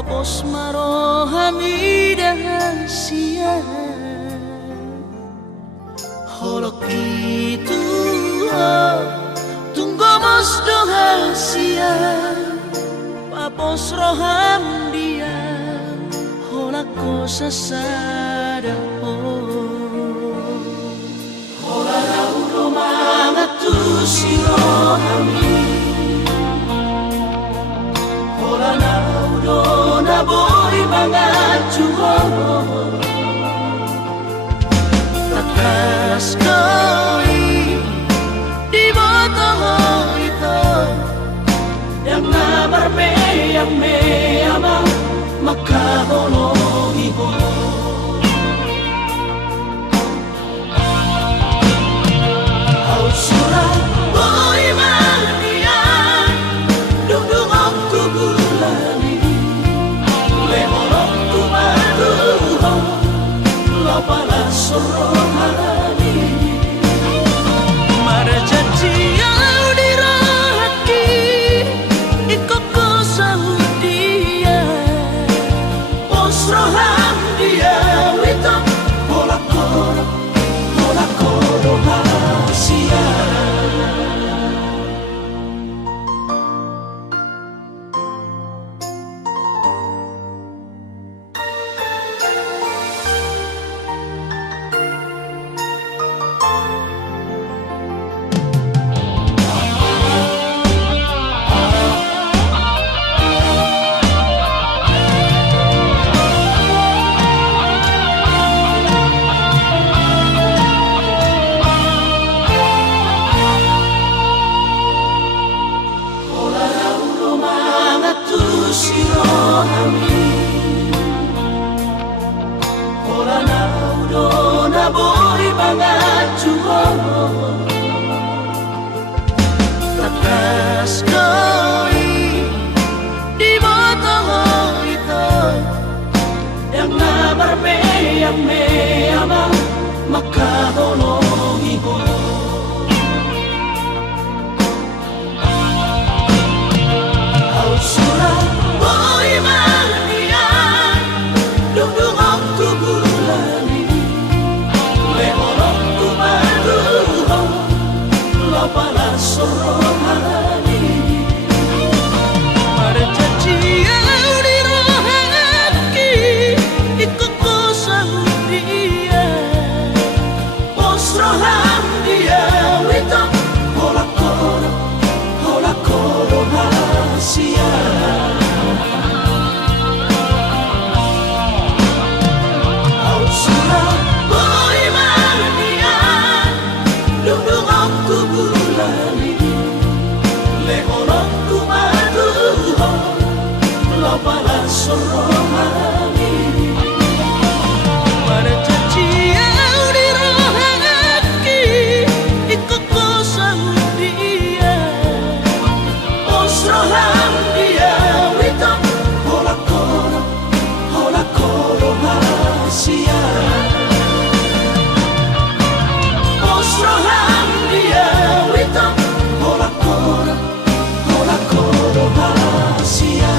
Papos marohami rahasia Holok itu tunggu mos rahasia Papos roham dia Holak ko sasada Hola rauro mga tusi rohami Hola nauro na boy mga tuho Takas koi di botoho ito Yang na barbeyang meyama makahono iho Surah boy mania Dudung tu bulani Lehorok tu maduho Lapala sorohani Marajati au dirahaki Ikoko saudia Osroham dia Wito Polakoro Polakoro hasia Takas koi di botoho ito Yang na barbeyang meyama makahono iho Au surah boy mania Dudung tu bulani Lehorok tu maduho Lapala sorohani Marajati au dirahaki Ikoko saudia Osroham dia Wito Holakoro hasia Au surah boy mania Dudung tu bulani Lehorok tu maduho Lapala sorohani Marajati au dirahaki Ikoko saudia Osroham dia Wito Holakoro hasia Osroham dia Wito Holakoro hasia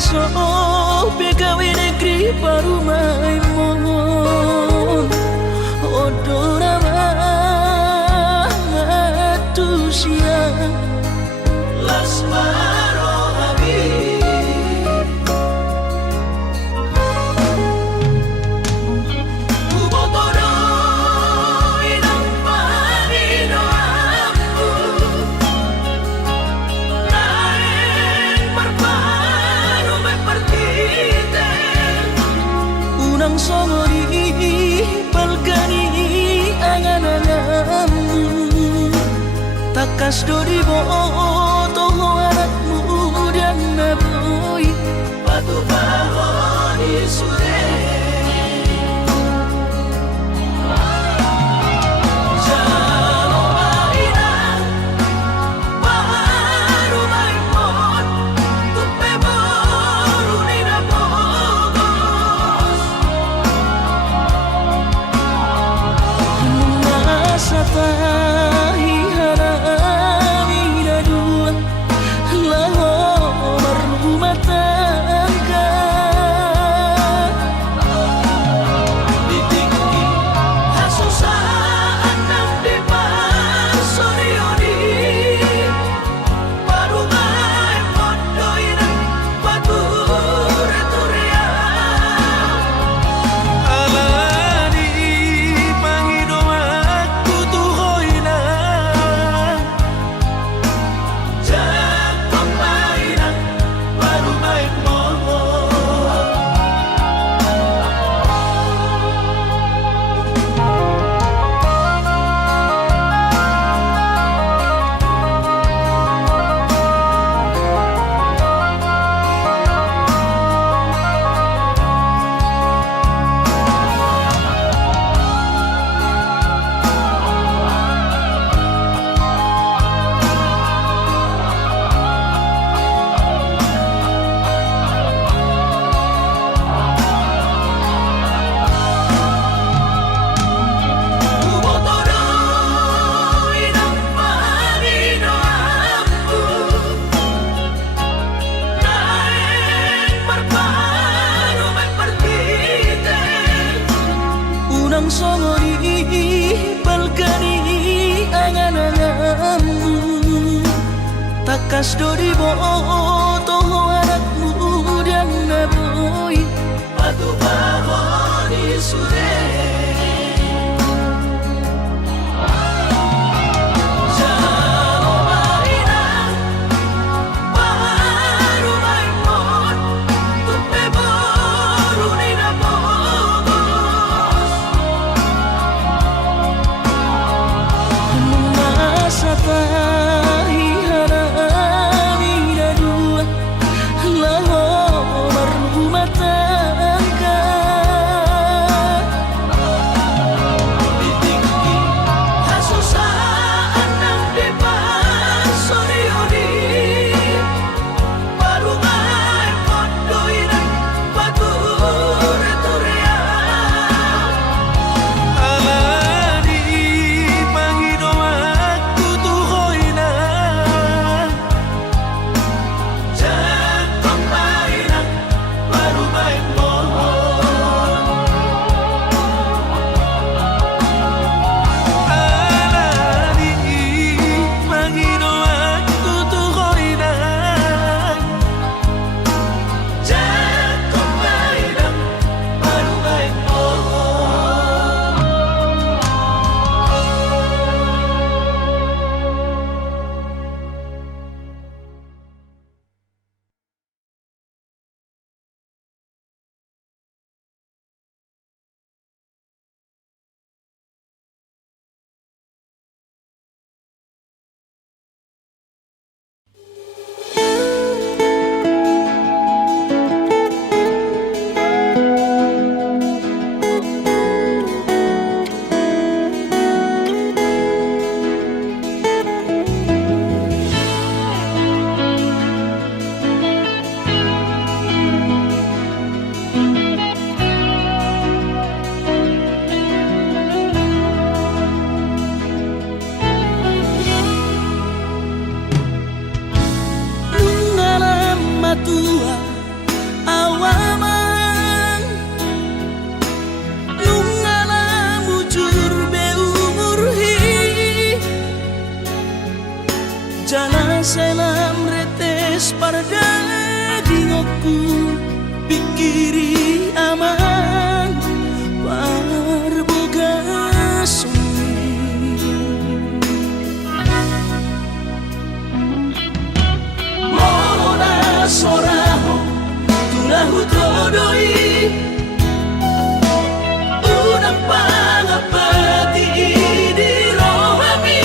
So begawe negeri parumai mohon odora matusia las marohabi takas dori boto anak muda naboi batu bahoni sure songori balkani angan-anganmu takas dori boto anak muda naboi batu bahoni sure selam retes parda dingoku pikiri aman parboga sumi mona soraho tulahu todoi unang pangapati di rohami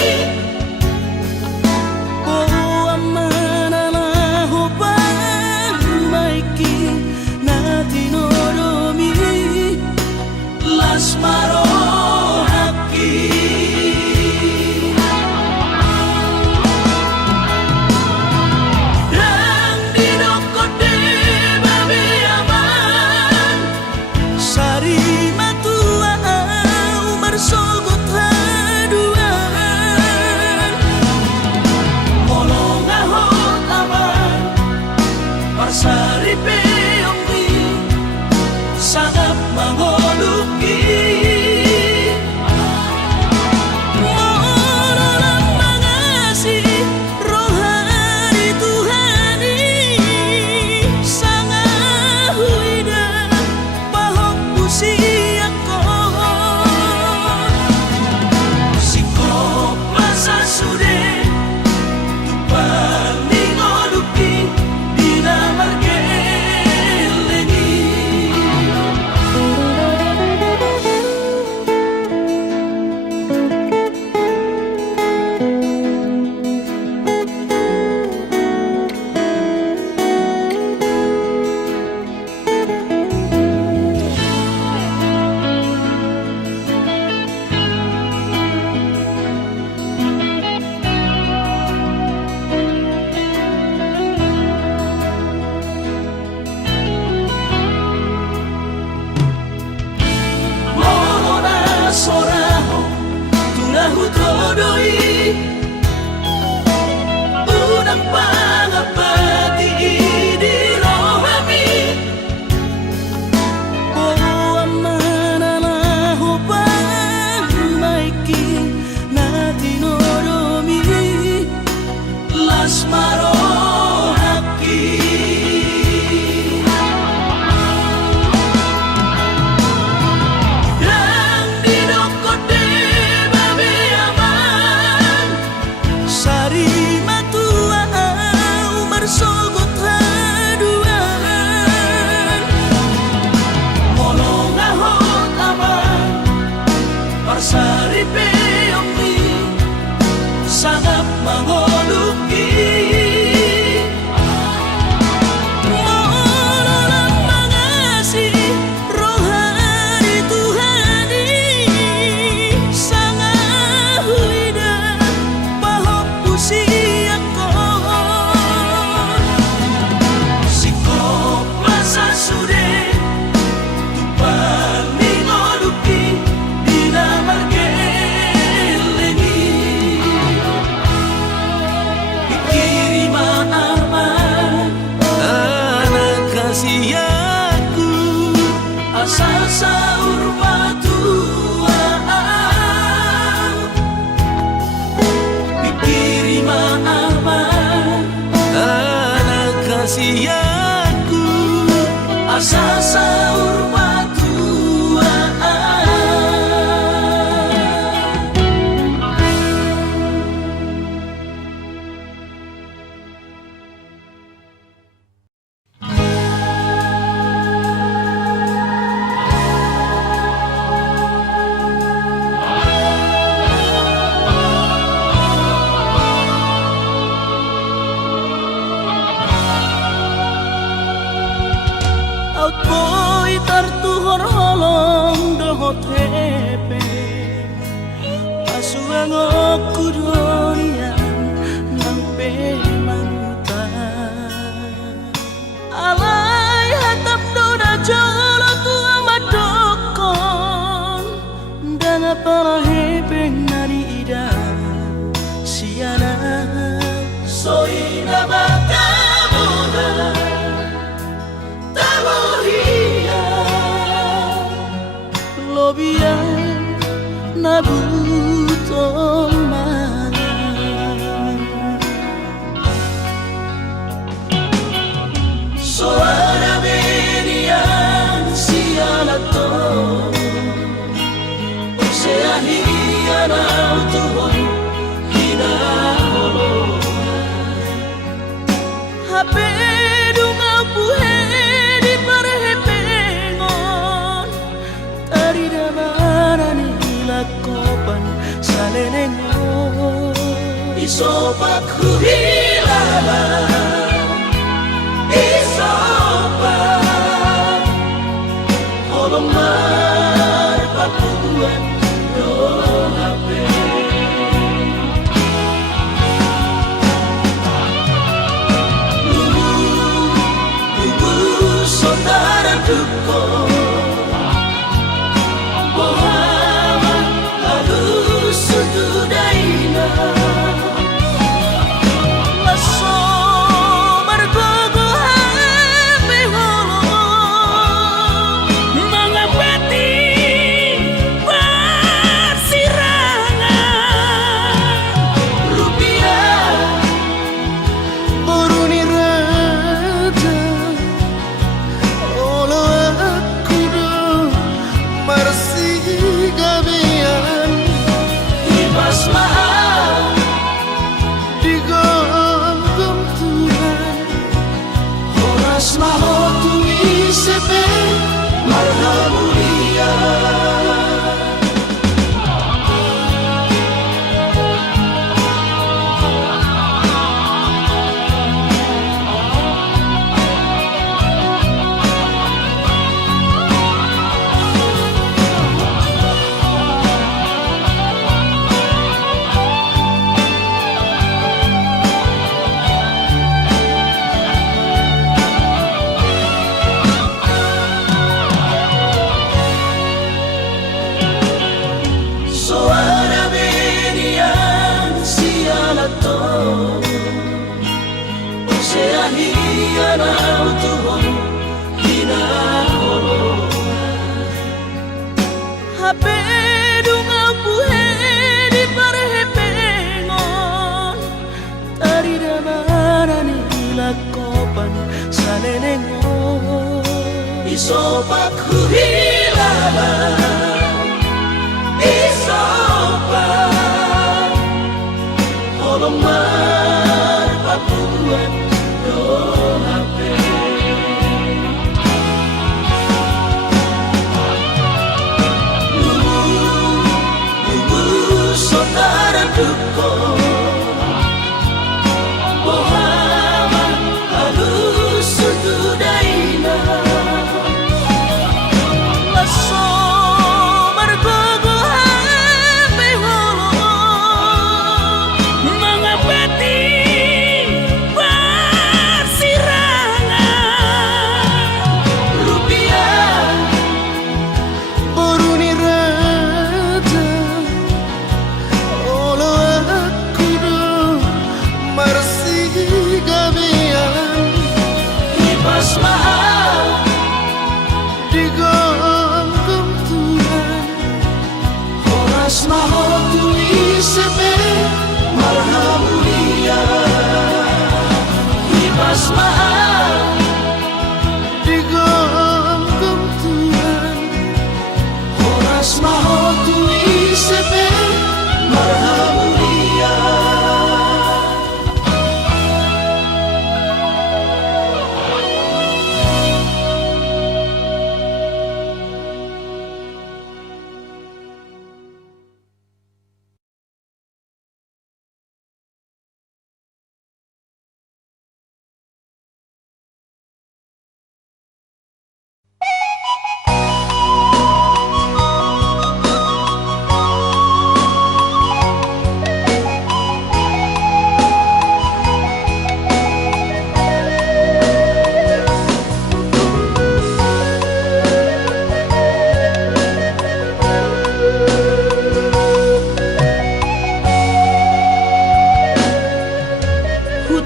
kasih aku asal sahur batuan dikirim aman anak kasih aku asal sahur batuan. Ako'y tartuhon holong dohot hepe Pasuang aku donian nang pemangutan Alay hatap dona jolo tua madokon Dan apalah hepe nari ida siana Soina matamuda Lobia nabuto mana Soara benian sialato Oseania nautuhon hina holo Hape dunga puhe di parhepengon Tari damarani lakopan salenengo Isopak huhilala Isopak Holong marpapuan dohape Lugu saudara duko Isopak huhilala Isopak Holong marpapuan dohape Lugu saudara duko Bohaman halus sutudaina Mas mahal maaf diganggu Tuhan horas maho tui sepe marhamulia.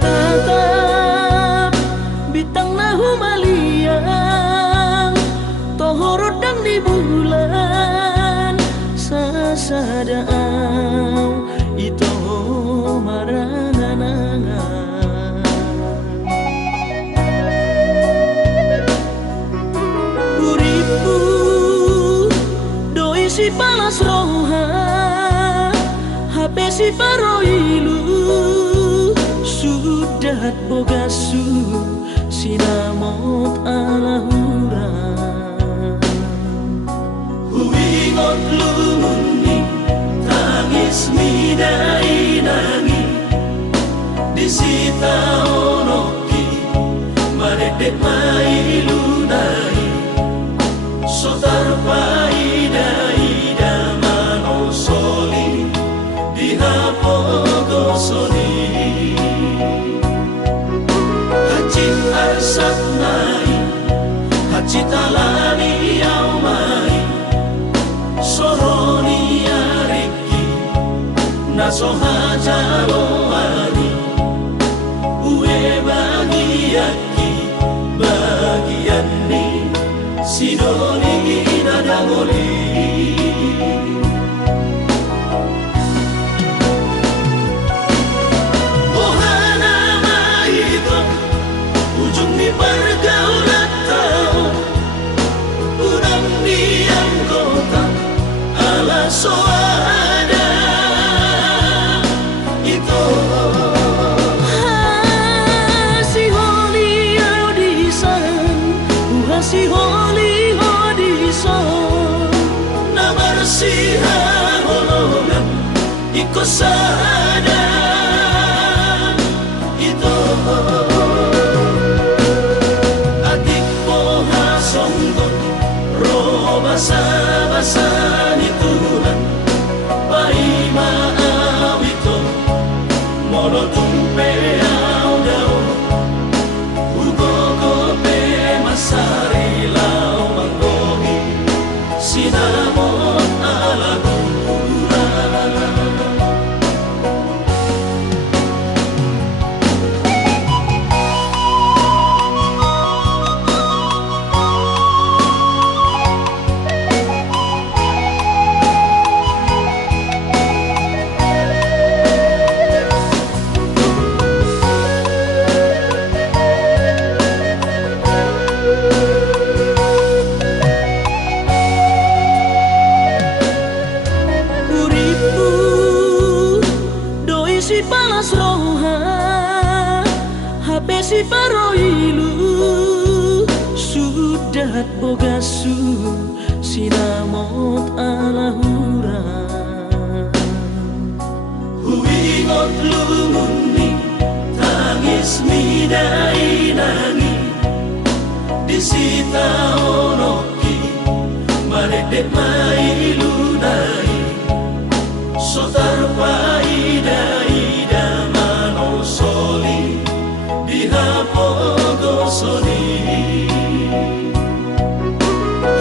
Hutatap bintang nahu maliang tohorodang di bulan sasadaau ito maranganangan uripu doi si palas roha hape si paroilu sudah bogasu sinamot alahura Huingot lumuni tangis midai nangi disita onoki maredek mailunai sotar paida manosoli dihapogosoni hacit arsat nai hacit alani yaumai soroni ariki nasoha jaloani ue bagiaki bagian ni sidoli nadangoli ohana maito ujung ni pergaulan tahu kurang diam kota ala soada itu si holi audisan si holi audisan na bersihah holongan ikut sada itu adik poha songgot roh basa ni Tuhan pai maawito mono tumpe au dau ugogo pe masari lau manggohi sinamon alagura uripu doi si palas roha hape si paroilu sudah bogasu sinamot alahura huingot lumuni tangis midai nangi disita onoki maredek mailunai sotar paida manosoli dihapogosoni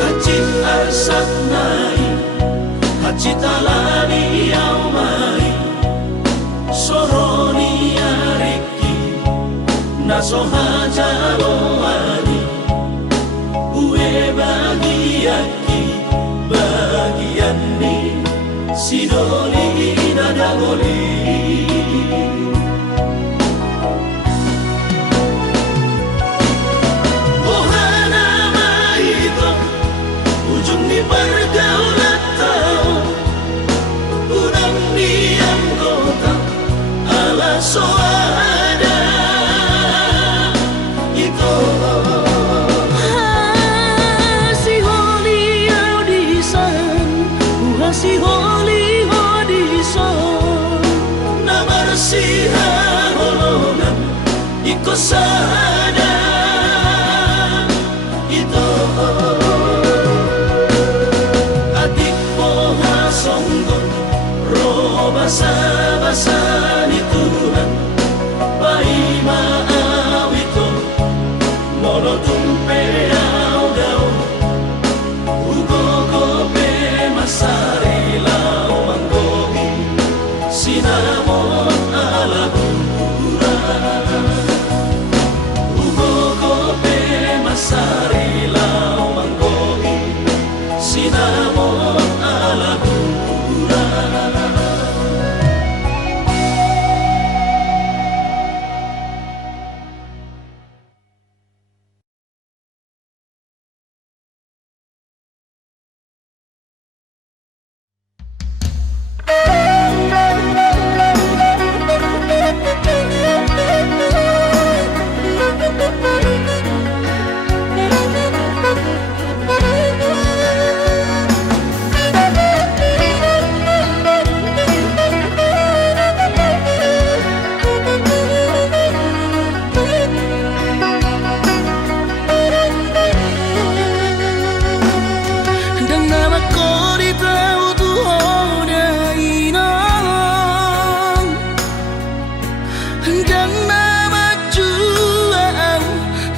hacit arsat nai hacit alani yaumai soroni ariki nasoha jaloani ue bagiaki bagian ni sidoli nadagoli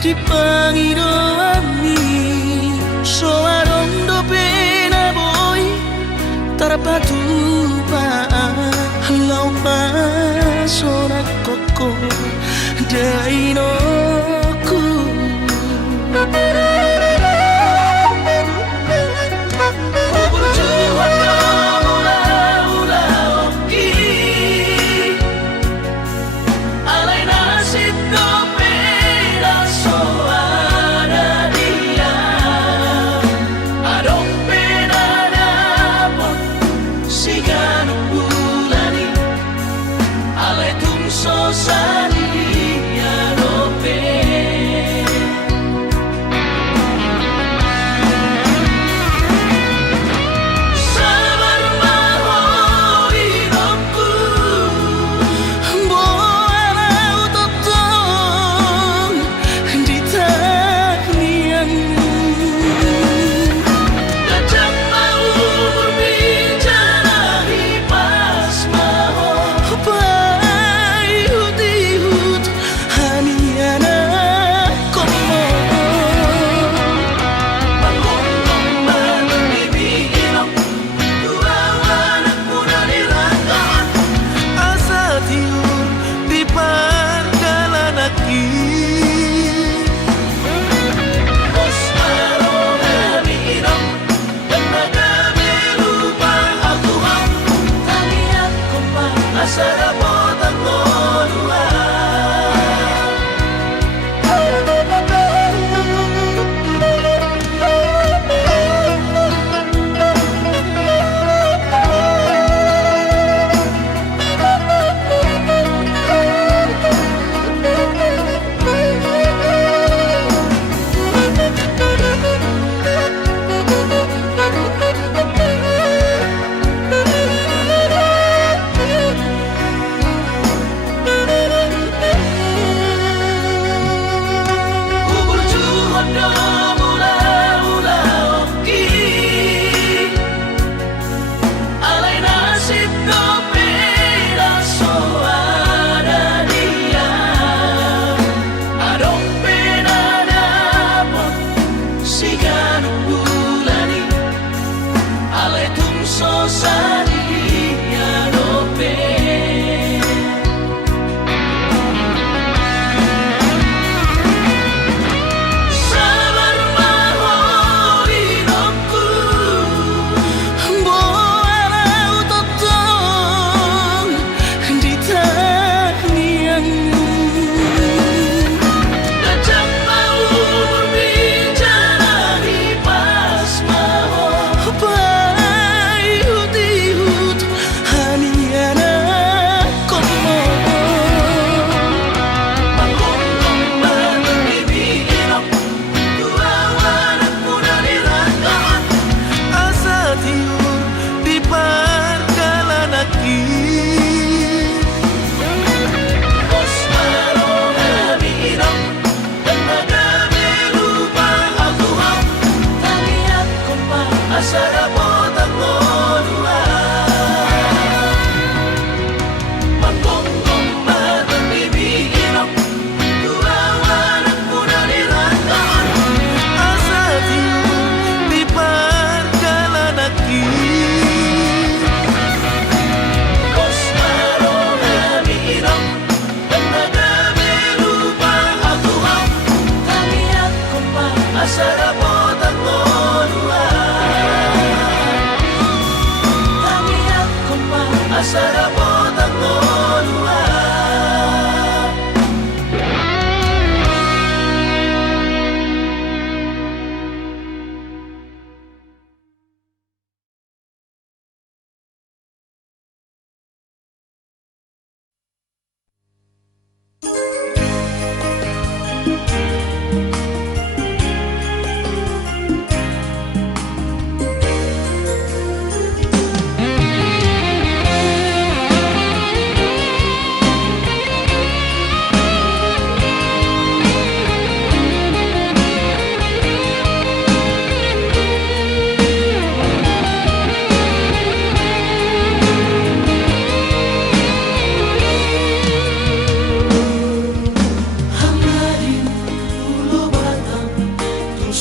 di pangidoani soarondo pena boy tarapatu pa lau pa sona koko dainoku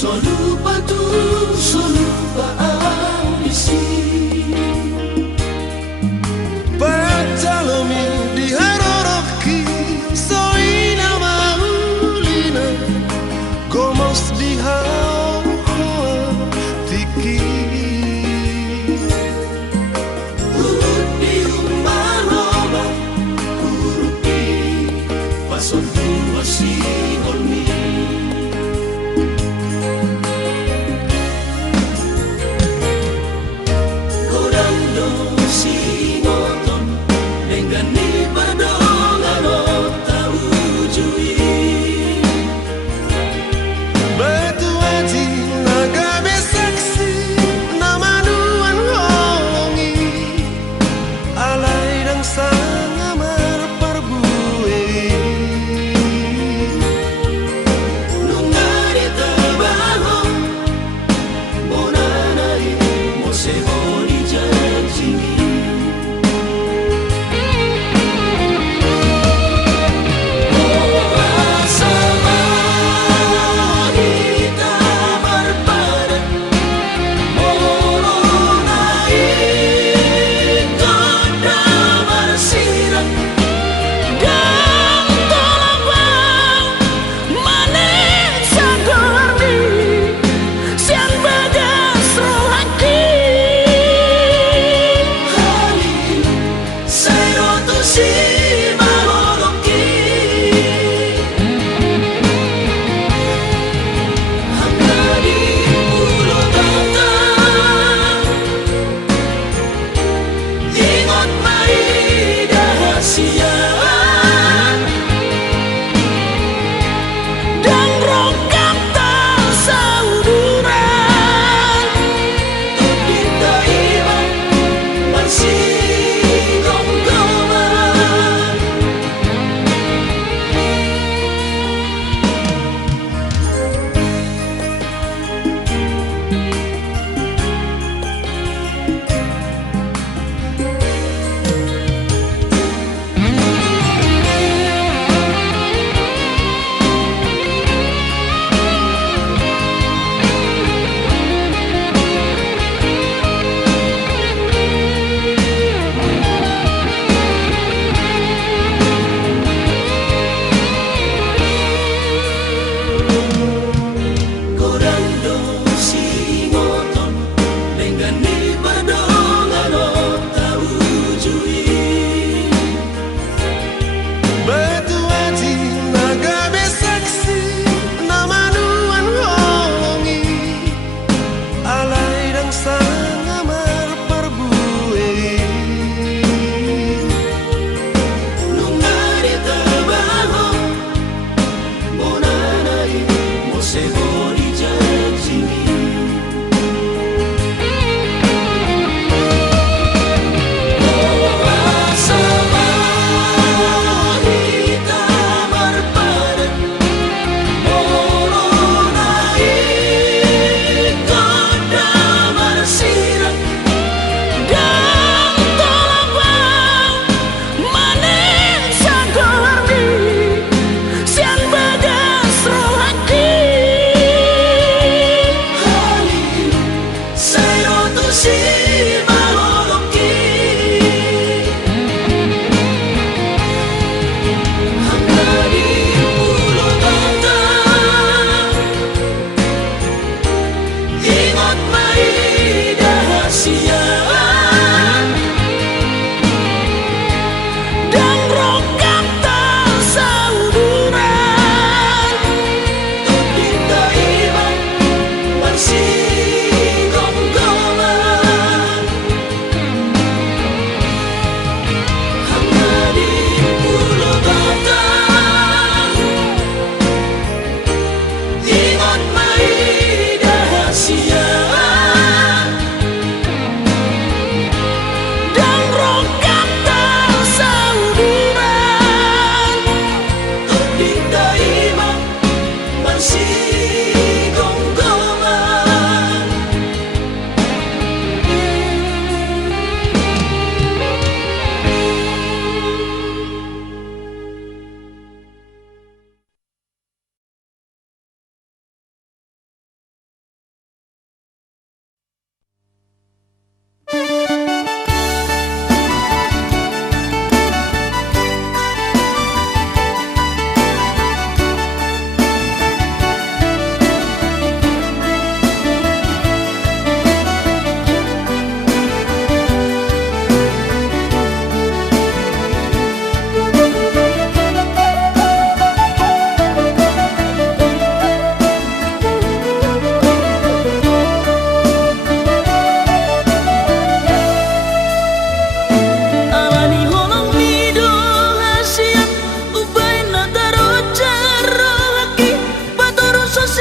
lupa tu, so lupa ang isi. Patalomi di haroroki, soina maulina, gomos di hao tiki. Urut di umaroba, urut di pason tu si olmi.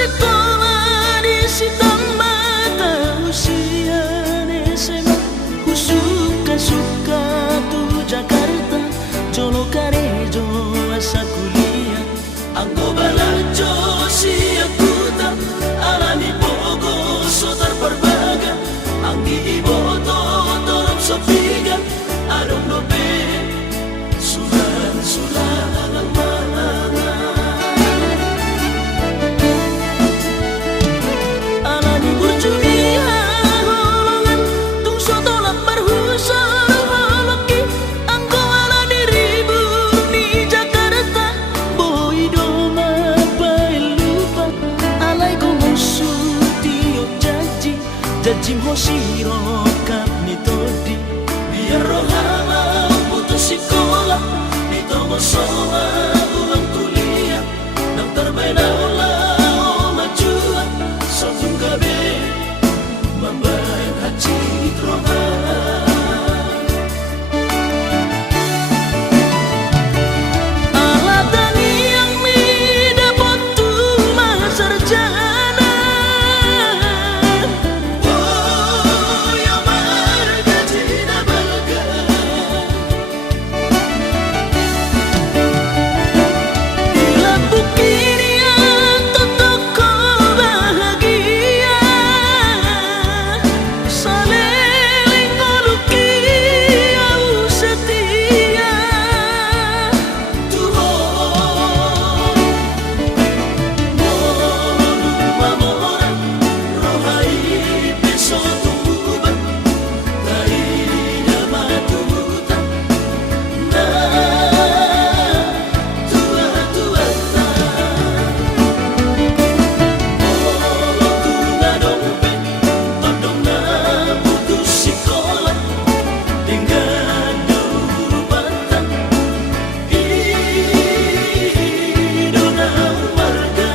sekolah di Sitambata usiane SMA suka tu Jakarta jolo karejo asa kuliah anggo balajo si akuta alani pogo sotar perbaga anggi iboto torop sopiga adong lope sulan alang mana alani burjunia holongan tung soto lapar husar holoki anggo ala diribur di Jakarta boy doma pai lupa alai ko musuh tiok jajim hoshiro kap ni todi biar rohama putus sekolah di tomo soa uang kuliah nang terbena ulah majua satu gabe membayar haji troha alatani yang mi dapat tu sarjana oh ya marga tina balga bila bukiriya totoko bahagia saleleng ngoluki au setia Tuhan mamora rohai beso tuba dari nama tuta na tua tunga dompe todong na putus sekolah dengan durubatan idona marga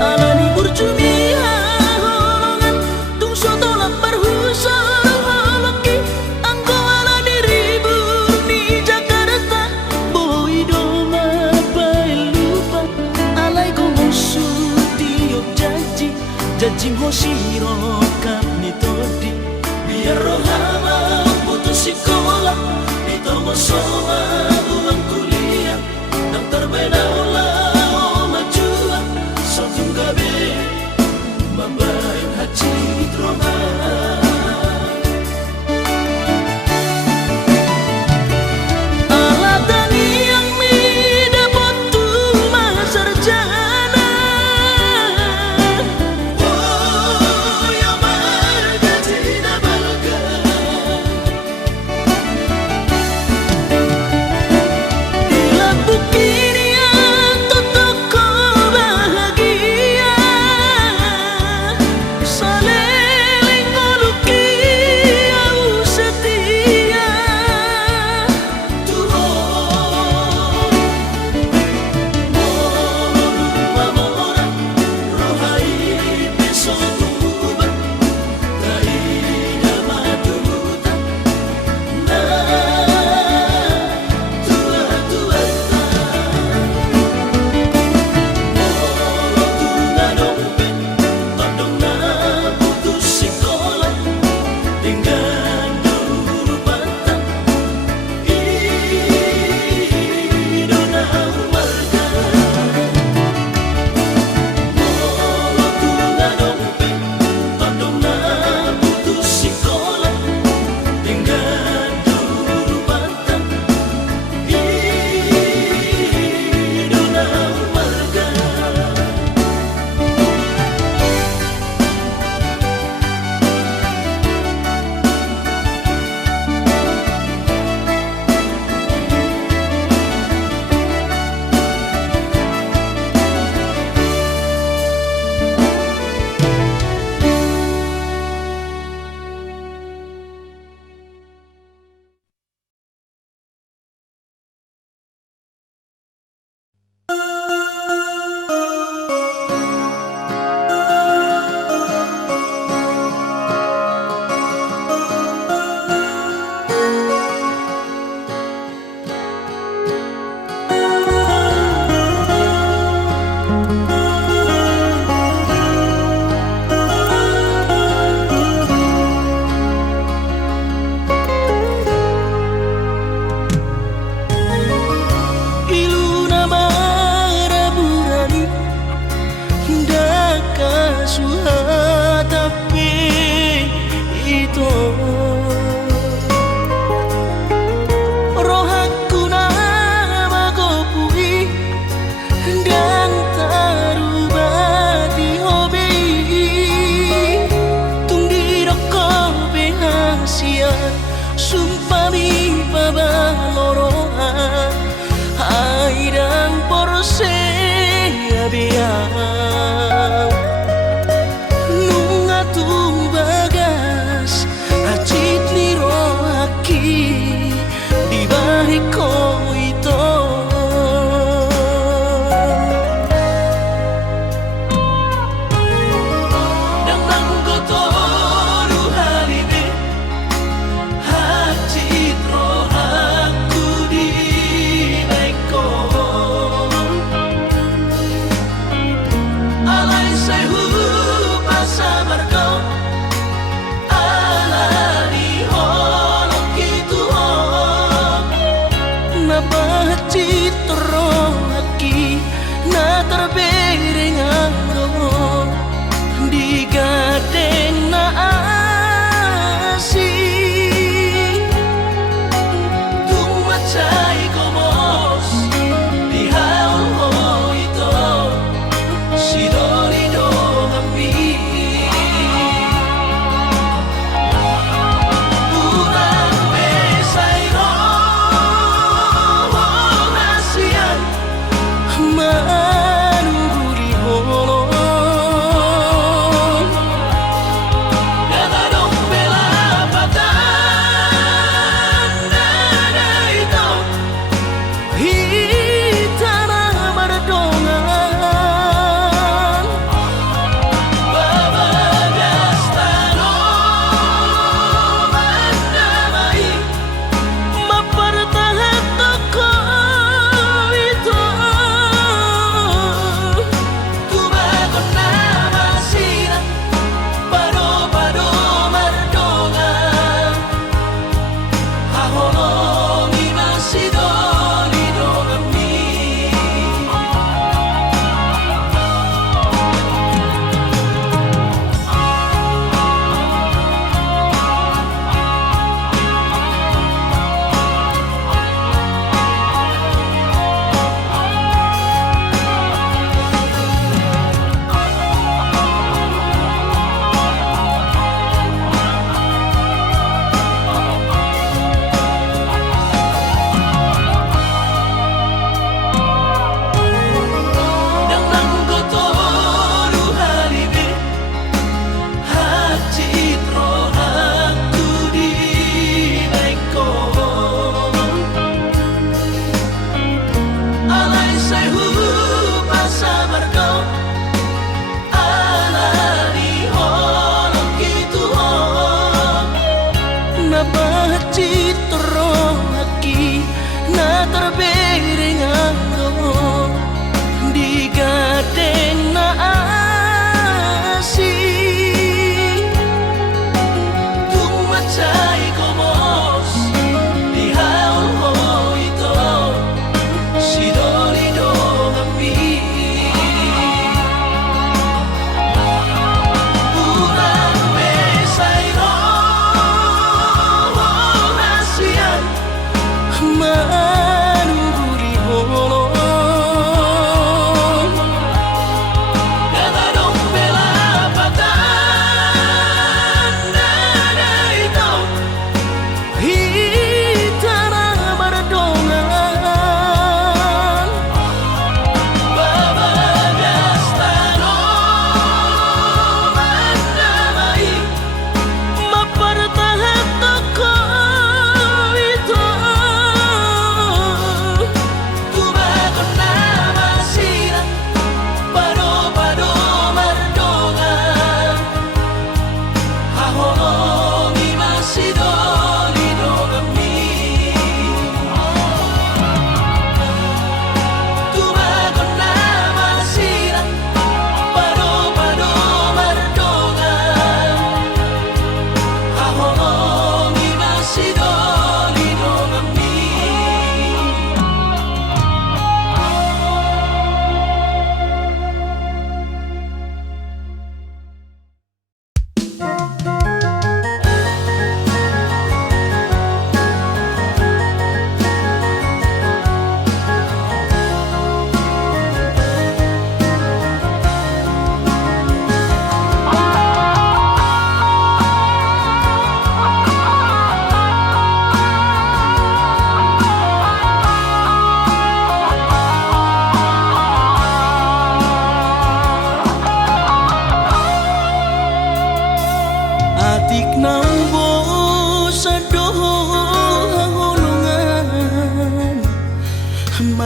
alani burjunia holongan tung soto lapar husar holoki anggo ala diribur di Jakarta boy doma pai lupa alai ko musuh tiok jajim hoshiro kap ni todi biar rohama putus sekolah di tomo soa uang kuliah nang terbena ulah majua satu gabe membayar haji troha alatani yang mi dapat tu sarjana oh ya marga tina balga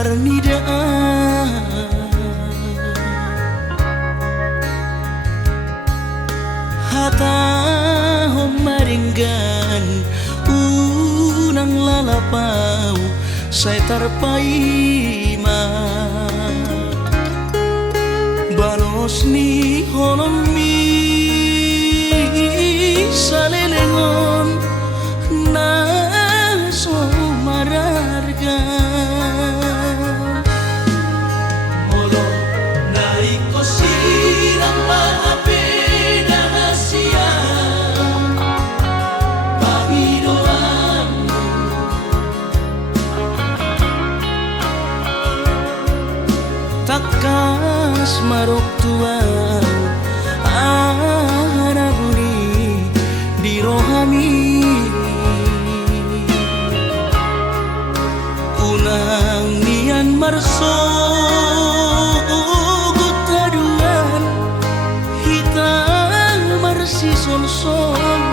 parnidaan hata homaringgan unang lalapau say tarpaima balos ni honomi salelengon na somararga Molo nai ko sirang maapeda hasia Panginoanmu takas marok tuang arabuni di rohami unang nian marso gutaduan hitam marsi sol-solan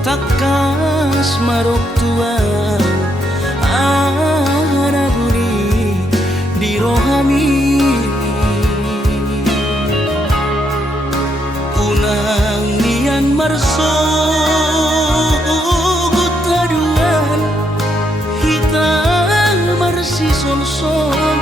takas marok tuang arabuni di rohami unang nian marso gutaduan hitam marsi sol-solan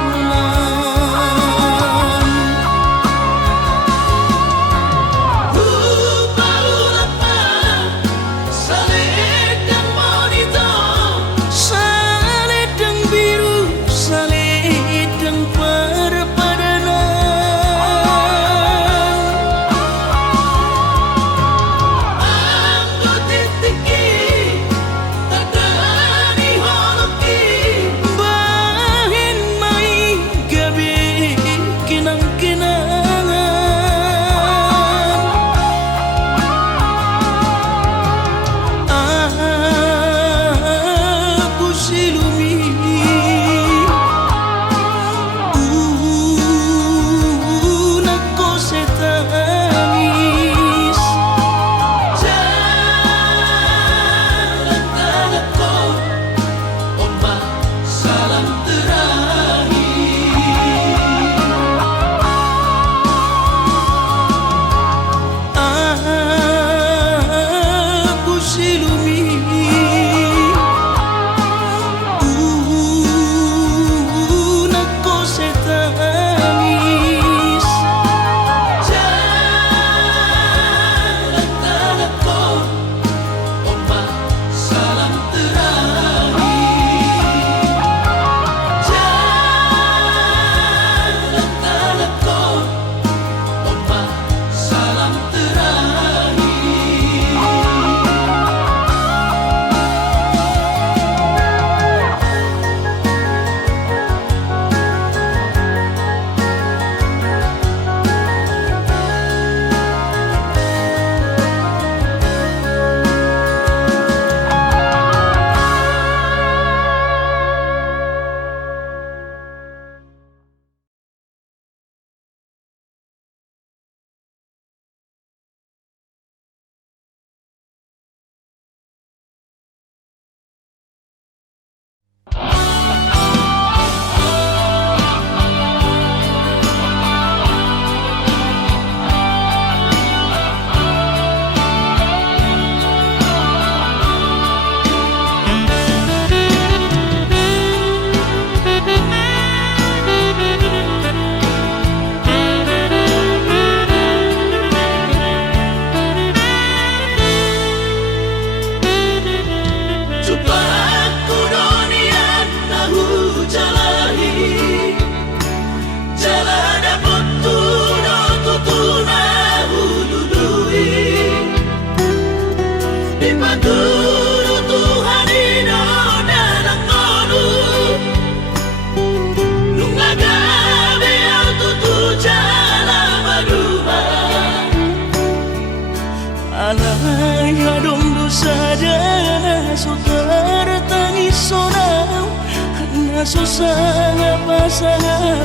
susah pasangan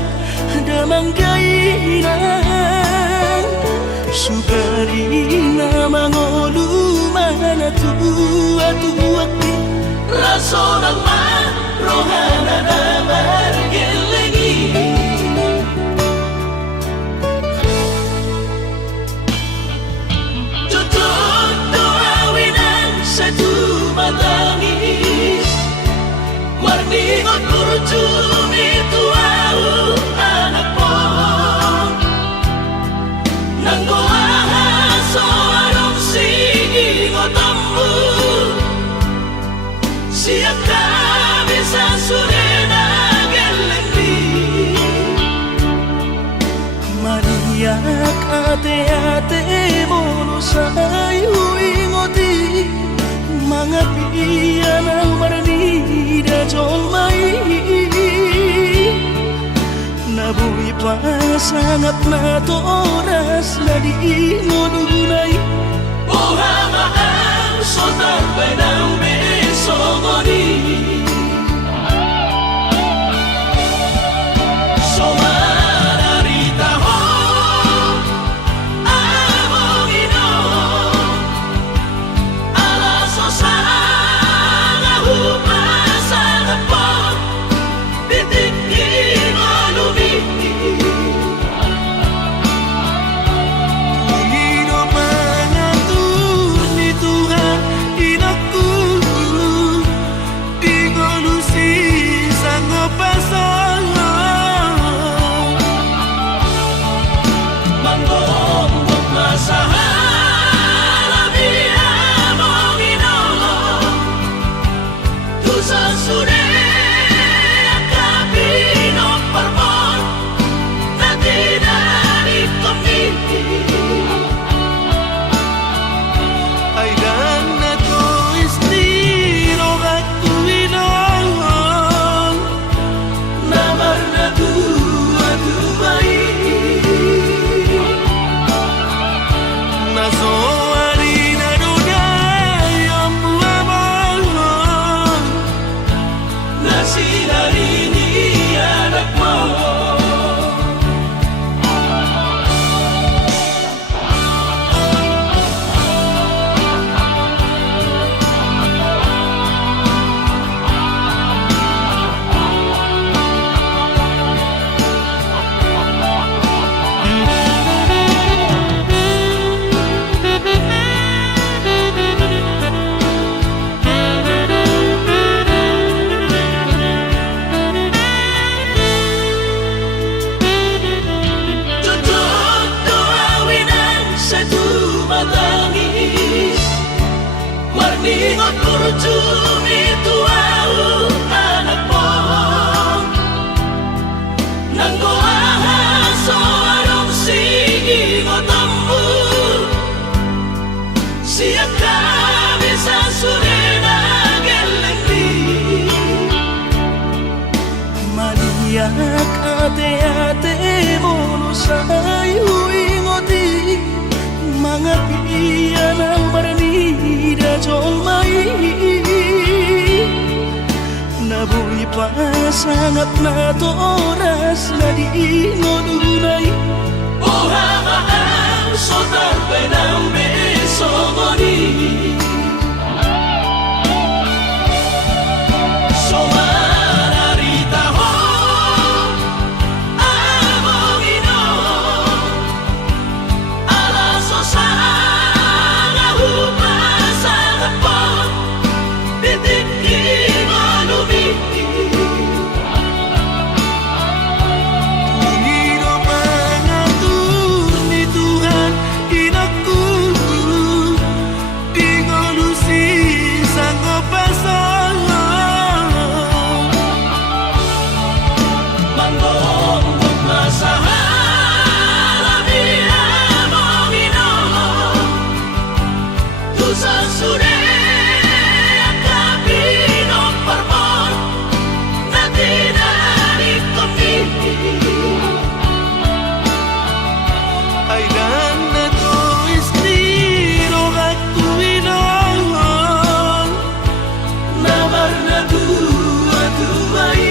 damang kainan sukarina mangolu mana tua raso ng rohana na margelengi tutup doawinan sa tumatangis marningot kurjumi tuau anak mo nanggoaha soarong singingotammu siap kami sasurena gelengdi mariak ate-ate mono sayu ingoti mangapian ang marnida jolmai nabuhi pa sangat na to oras na di ngununay Ohama ang sotar pa ng besomoni Somararita ho among ino alaso sa nahupasan po titikin mo lumiti Marningot kurjumi tuau anak mo nanggoaha soarong singingotammu siap kami sasurena gelengdi maniak ate-ate mono sayu ingoti mangapian ang marnida jolmai nabuhi pa sangat na to oras na di ngununay Ohama ang sotar pa ng besomoni Somararita ho among ino alaso sa nahupasan po titikin mo lumiti Namar na dua-duai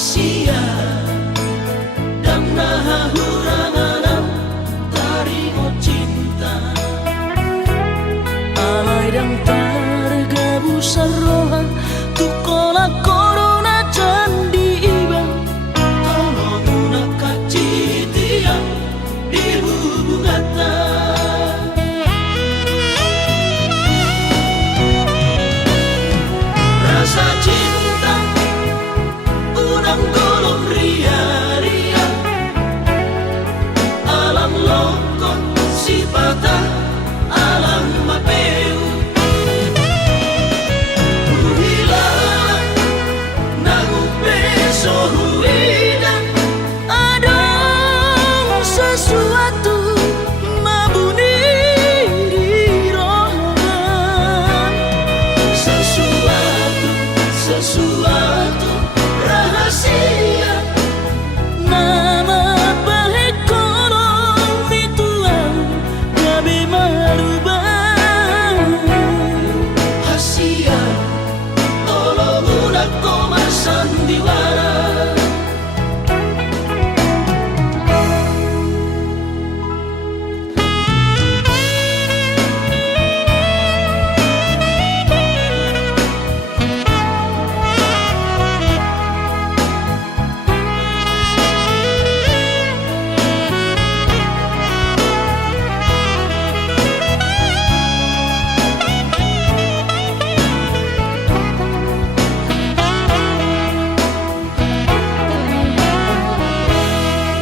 Hasia dan nahuranganam tarimo cinta Alay dan targabu saroha tukola corona candi ibang tolong nakacitian di bubungata rasa cinta unang golong ria-ria alam lokon si patah alam mapeu uhilang nangu beso huidan Ada sesuatu mabuni di rohan sesuatu rahasia Nama baik kolong mituan gabi marubah hasia tolong unak koma sandiwara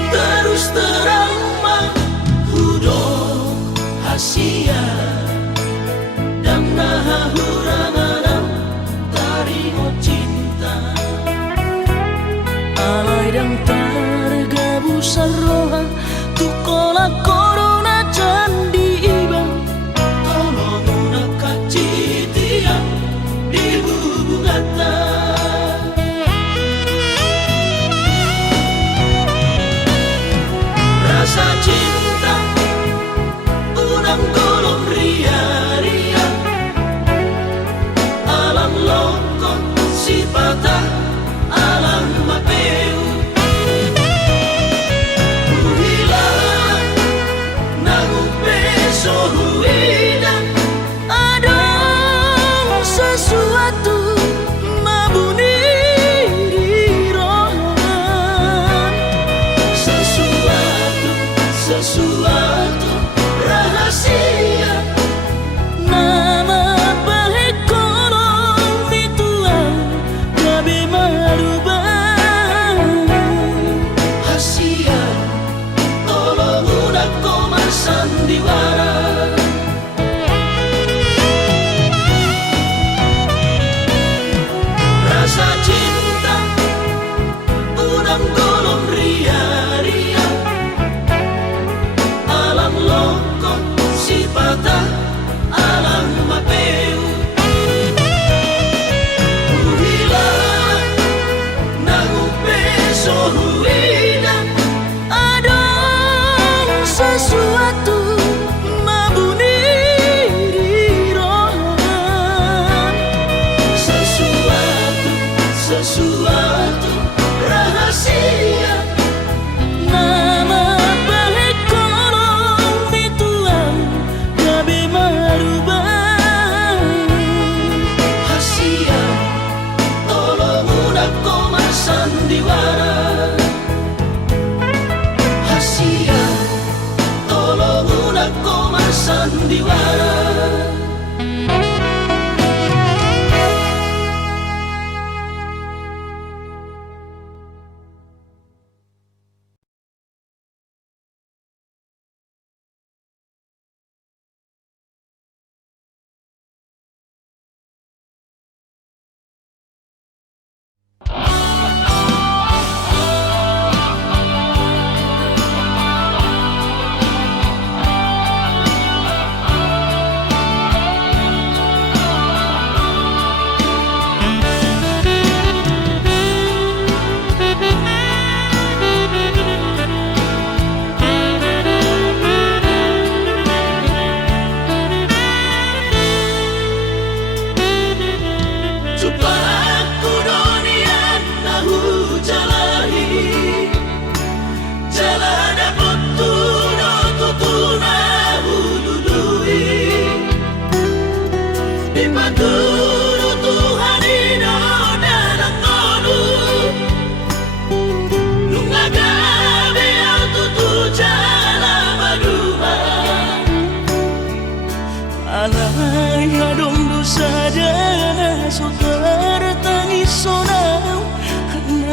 terus terang mahudok hasia dan nahuranganam tarimo cinta Alay dan targabu saroha tukola corona candi ibang tolong nakacitian di bubungata rasa cinta unang golong ria-ria alam lokon si patah alam mapeu uhilang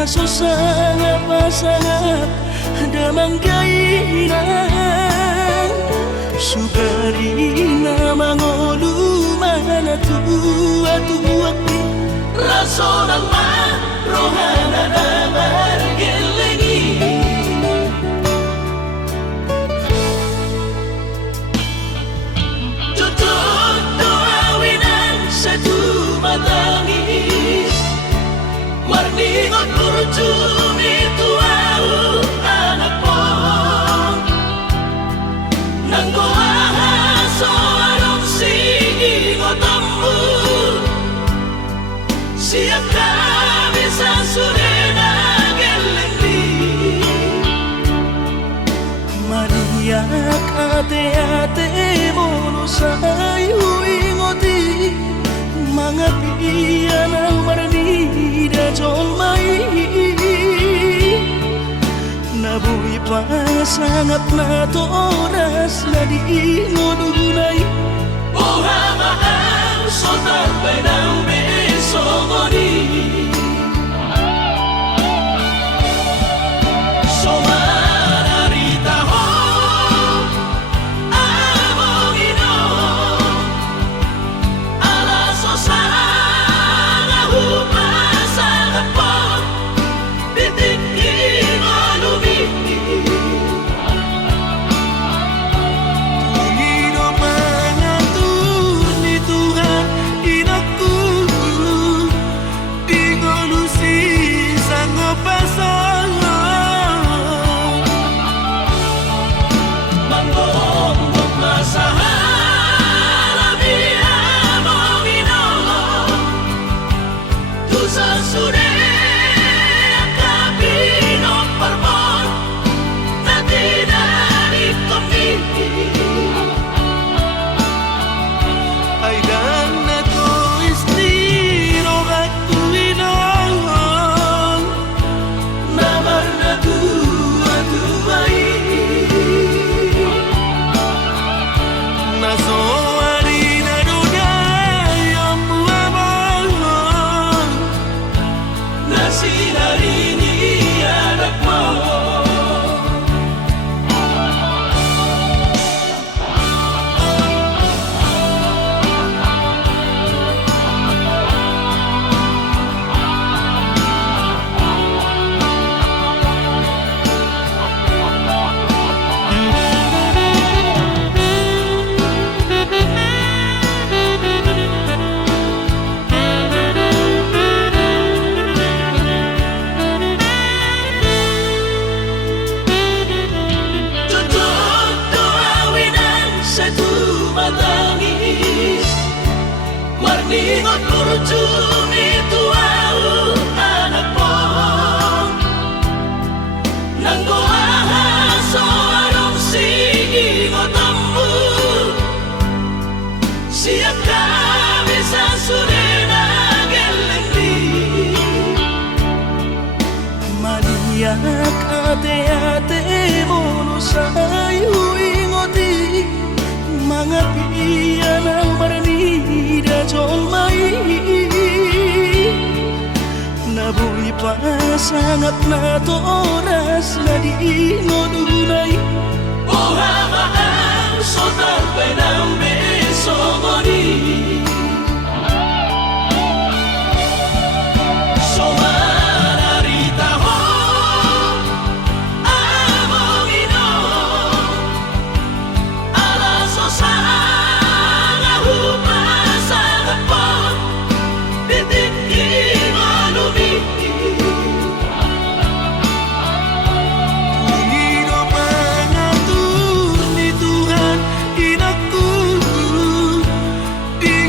Naso sangat pasangat damang kainan Sukarina mangolu mana tua-tua Raso nama rohana nama gelengi Tutup doa winan satu matangis Marningot kurcumi tuau anak mo Nanggo ahaso anong singotamu Siap kami sa surena gelendi Mariak ate-ate mono sayu ingoti Mga piyan ang maranida jol mai Nabuhi pa sangat na to oras na di ngodunay Buha mahal sotar benang besogoni Somararita ho amongino Ala sosana hupasana po Bitik inolumi Panginoon mangatur ni Tuhan inaku Di ngolusi sang pasangan Manggong masahala biya mongino Tusa sude kabino parmon Nati dari kami Ay dan na to istiro at tuwinong Namar na tua-tuai Naso harina dugayang buwabang Nasinari ni anak mo Tutup doa winan satu matangis Marningot kurcumi tuau anak mo Nanggo ahaso anong singotamu Siap kami sa surena gelendi Maniak ate-ate mono sayu ingoti Mga piyan ang maranida jol mai Nabuhi pa sangat na to oras na di ngodunay Buha mahal sotar benang besogoni Somararita ho amongino Ala sosana hupasana po Bitik inolumi Panginoon mangatur ni Tuhan inaku Di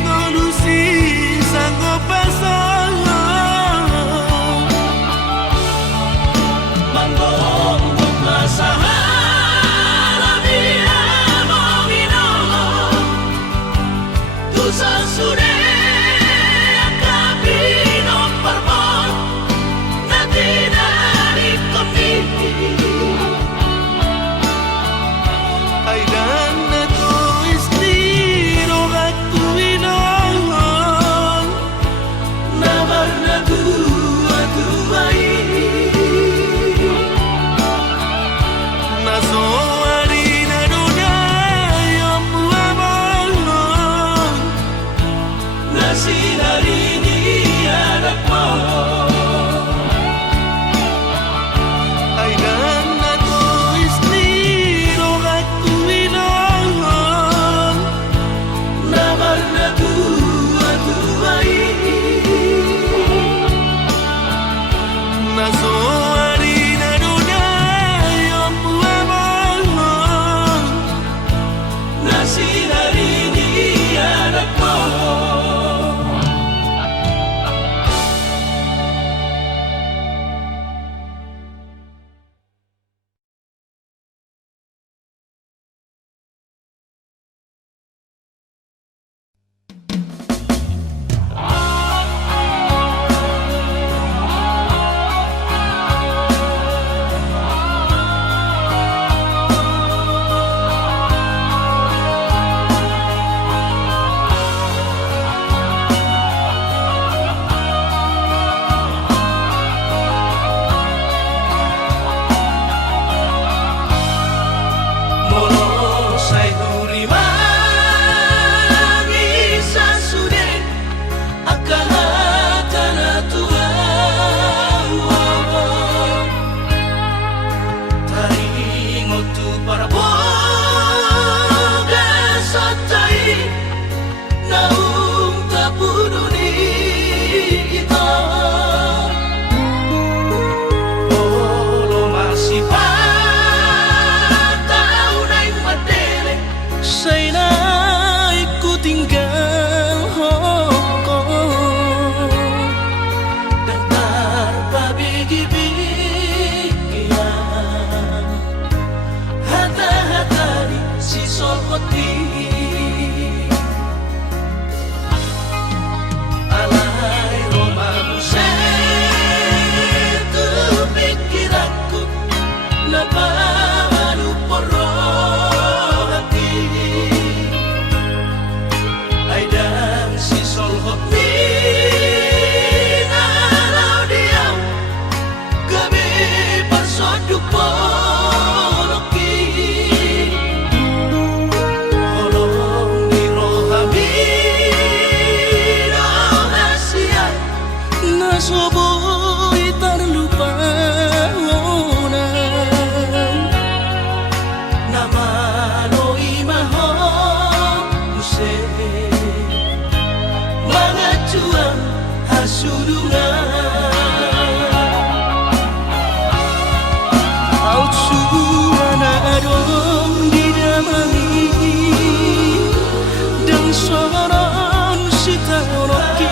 soduk ponoki Holong nirohami rahasia Nasoboy terlupa Nama no imaho Use Mga cuang hasurungan Autsuana adong didamani Dan soron sitanoki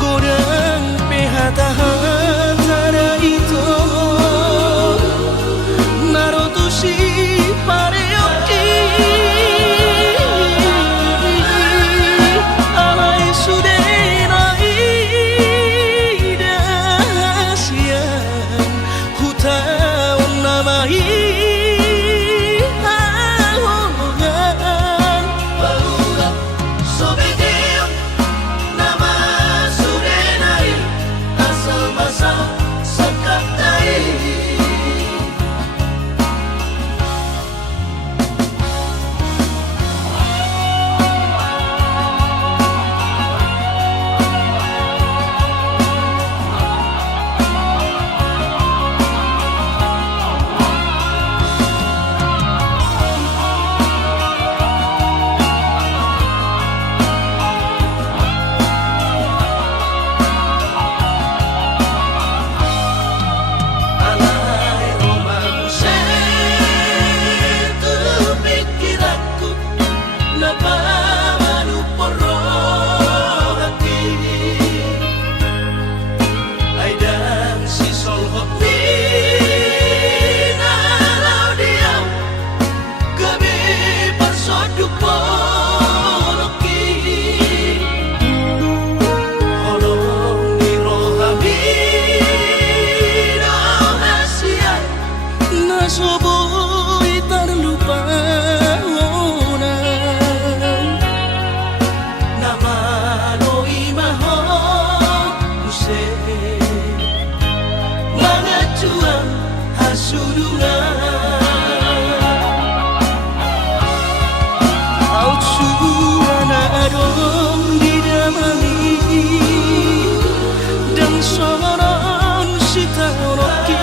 Godang pehata-hatara itu Narotusi pareoki Alay sudenai dahasian Hutaun namai haongan Barulah sobedeo Nama surenai Asal basal sakatai Alay romaku setu pikiranku Napamanu poro hati Aidan si solhot ni nalau diam Gabi bersoduk ponoki Holong nirohami rahasia Nasoboy terlupa Nama no imaho Use Mga cuang hasurungan Autsuana adong didamani Dan soron sitanoki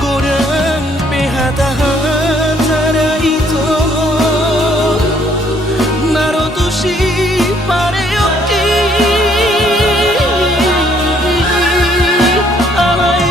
Godang pehata-hatara itu Narotusi pareoki Alay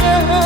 sayang